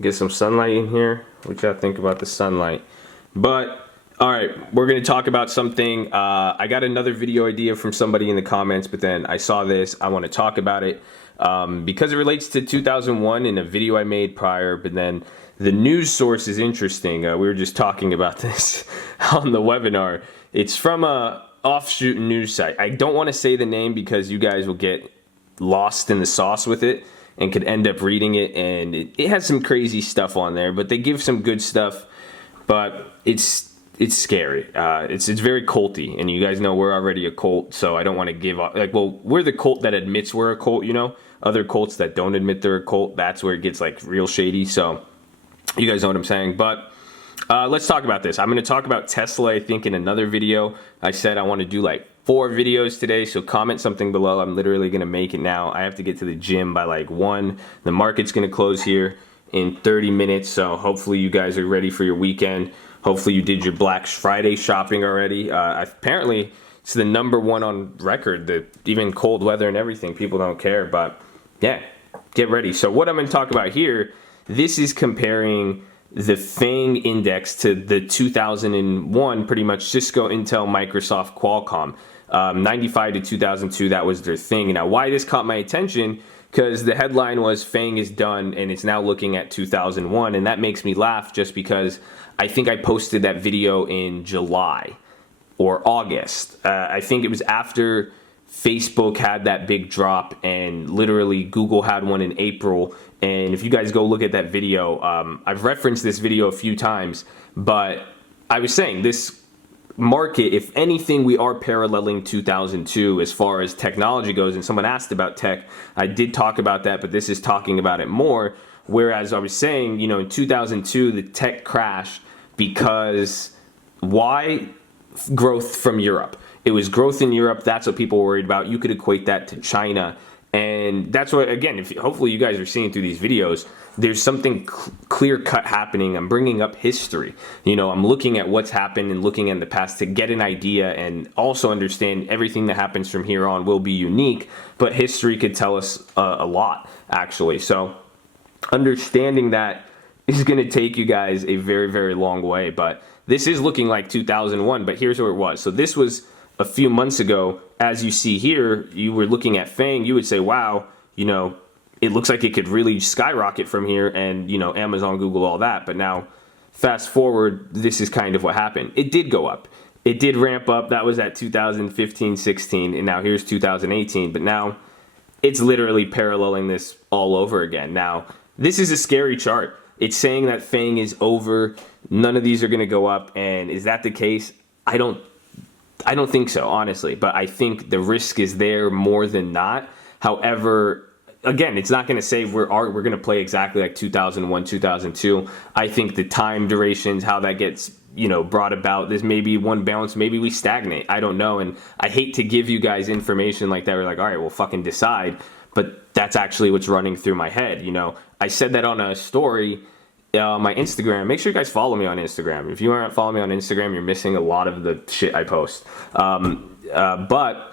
Get some sunlight in here. What y'all think about the sunlight? But all right, we're gonna talk about something. I got another video idea from somebody in the comments, but then I saw this. I want to talk about it because it relates to 2001 in a video I made prior. But then the news source is interesting. We were just talking about this on the webinar. It's from a offshoot news site. I don't want to say the name because you guys will get lost in the sauce with it and could end up reading it, and it has some crazy stuff on there, but they give some good stuff. But it's scary. It's very culty, and you guys know we're already a cult, so I don't want to give up. Like, well, we're the cult that admits we're a cult, you know. Other cults that don't admit they're a cult, that's where it gets like real shady. So you guys know what I'm saying. But let's talk about this. I'm going to talk about Tesla, I think, in another video. I said I want to do like 4 videos today, so comment something below. I'm literally going to make it now. I have to get to the gym by like 1. The market's going to close here in 30 minutes, so hopefully you guys are ready for your weekend. Hopefully you did your Black Friday shopping already. Apparently it's the #1 on record, that even cold weather and everything, people don't care. But yeah, get ready. So what I'm going to talk about here, this is comparing the FANG index to the 2001, pretty much Cisco, Intel, Microsoft, Qualcomm. 95 to 2002, that was their thing. Now, why this caught my attention, because the headline was FANG is done and it's now looking at 2001, and that makes me laugh just because I think I posted that video in July or August. I think it was after Facebook had that big drop, and literally Google had one in April. And if you guys go look at that video, I've referenced this video a few times, but I was saying this market, if anything, we are paralleling 2002 as far as technology goes. And someone asked about tech. I did talk about that, but this is talking about it more. Whereas I was saying, you know, in 2002, the tech crashed because why? Growth from Europe. It was growth in Europe. That's what people were worried about. You could equate that to China. And that's what, again, if hopefully you guys are seeing through these videos, there's something clear cut happening. I'm bringing up history. You know, I'm looking at what's happened and looking in the past to get an idea, and also understand everything that happens from here on will be unique, but history could tell us a lot, actually. So understanding that is going to take you guys a very, very long way. But this is looking like 2001, but here's where it was. So this was a few months ago. As you see here, you were looking at FANG, you would say, wow, you know, it looks like it could really skyrocket from here, and, you know, Amazon, Google, all that. But now, fast forward, this is kind of what happened. It did go up. It did ramp up. That was at 2015, 16, and now here's 2018. But now it's literally paralleling this all over again. Now, this is a scary chart. It's saying that FANG is over. None of these are going to go up. And is that the case? I don't think so, honestly. But I think the risk is there more than not. However, again, it's not going to say we're going to play exactly like 2001, 2002. I think the time durations, how that gets, you know, brought about, there's maybe one bounce, maybe we stagnate. I don't know. And I hate to give you guys information like that. We're like, all right, we'll fucking decide. But that's actually what's running through my head. You know, I said that on a story on my Instagram. Make sure you guys follow me on Instagram. If you aren't following me on Instagram, you're missing a lot of the shit I post. But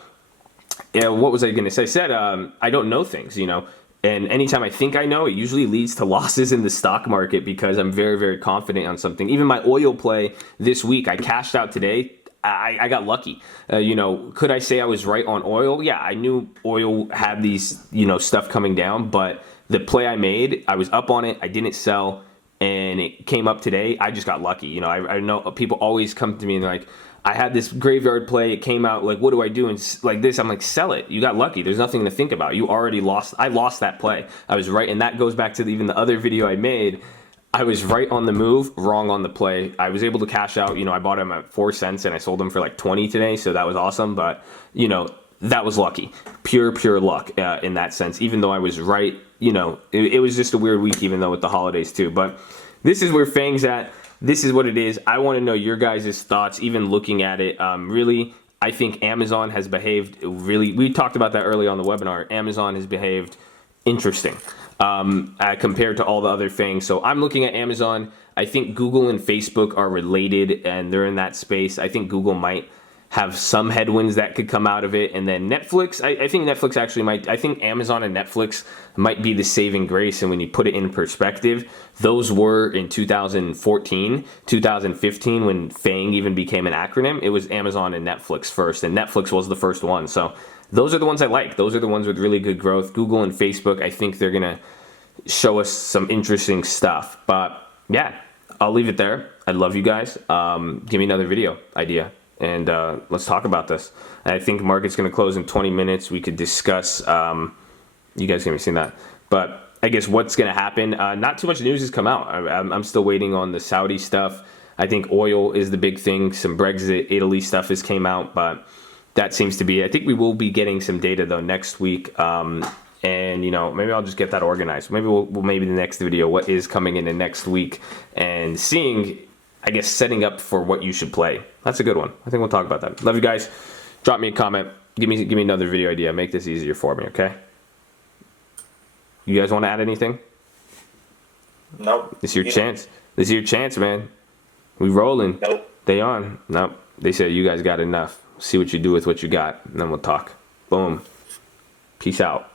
yeah, what was I going to say? I said I don't know things, you know. And anytime I think I know, it usually leads to losses in the stock market because I'm very, very confident on something. Even my oil play this week, I cashed out today. I got lucky. You know, could I say I was right on oil? Yeah, I knew oil had these, you know, stuff coming down, but the play I made, I was up on it. I didn't sell, and it came up today. I just got lucky. You know, I know people always come to me and they're like, I had this graveyard play. It came out, like, what do I do? And like this, I'm like, sell it. You got lucky. There's nothing to think about. You already lost. I lost that play. I was right. And that goes back to even the other video I made. I was right on the move, wrong on the play. I was able to cash out. You know, I bought them at 4 cents and I sold them for like 20 today. So that was awesome. But, you know, that was lucky. Pure luck in that sense. Even though I was right, you know, it was just a weird week, even though with the holidays too. But this is where FANG's at. This is what it is. I want to know your guys' thoughts, even looking at it. Really, I think Amazon has behaved really, we talked about that early on the webinar. Amazon has behaved interesting compared to all the other things. So I'm looking at Amazon. I think Google and Facebook are related and they're in that space. I think Google might have some headwinds that could come out of it. And then Netflix, I think Netflix actually might, I think Amazon and Netflix might be the saving grace. And when you put it in perspective, those were in 2014, 2015, when FANG even became an acronym. It was Amazon and Netflix first, and Netflix was the first one. So those are the ones I like. Those are the ones with really good growth. Google and Facebook, I think they're going to show us some interesting stuff. But yeah, I'll leave it there. I love you guys. Give me another video idea, and let's talk about this. I think market's going to close in 20 minutes. We could discuss. You guys can be seeing that, but I guess what's going to happen. Not too much news has come out. I'm still waiting on the Saudi stuff. I think oil is the big thing. Some Brexit, Italy stuff has came out, but that seems to be. I think we will be getting some data though next week. And you know, maybe I'll just get that organized. Maybe we'll maybe the next video, what is coming in the next week, and seeing, I guess, setting up for what you should play. That's a good one. I think we'll talk about that. Love you guys. Drop me a comment. Give me another video idea. Make this easier for me, okay? You guys want to add anything? Nope. This is your chance. This is your chance, man. We rolling. Nope. They on. Nope. They said you guys got enough. See what you do with what you got, and then we'll talk. Boom. Peace out.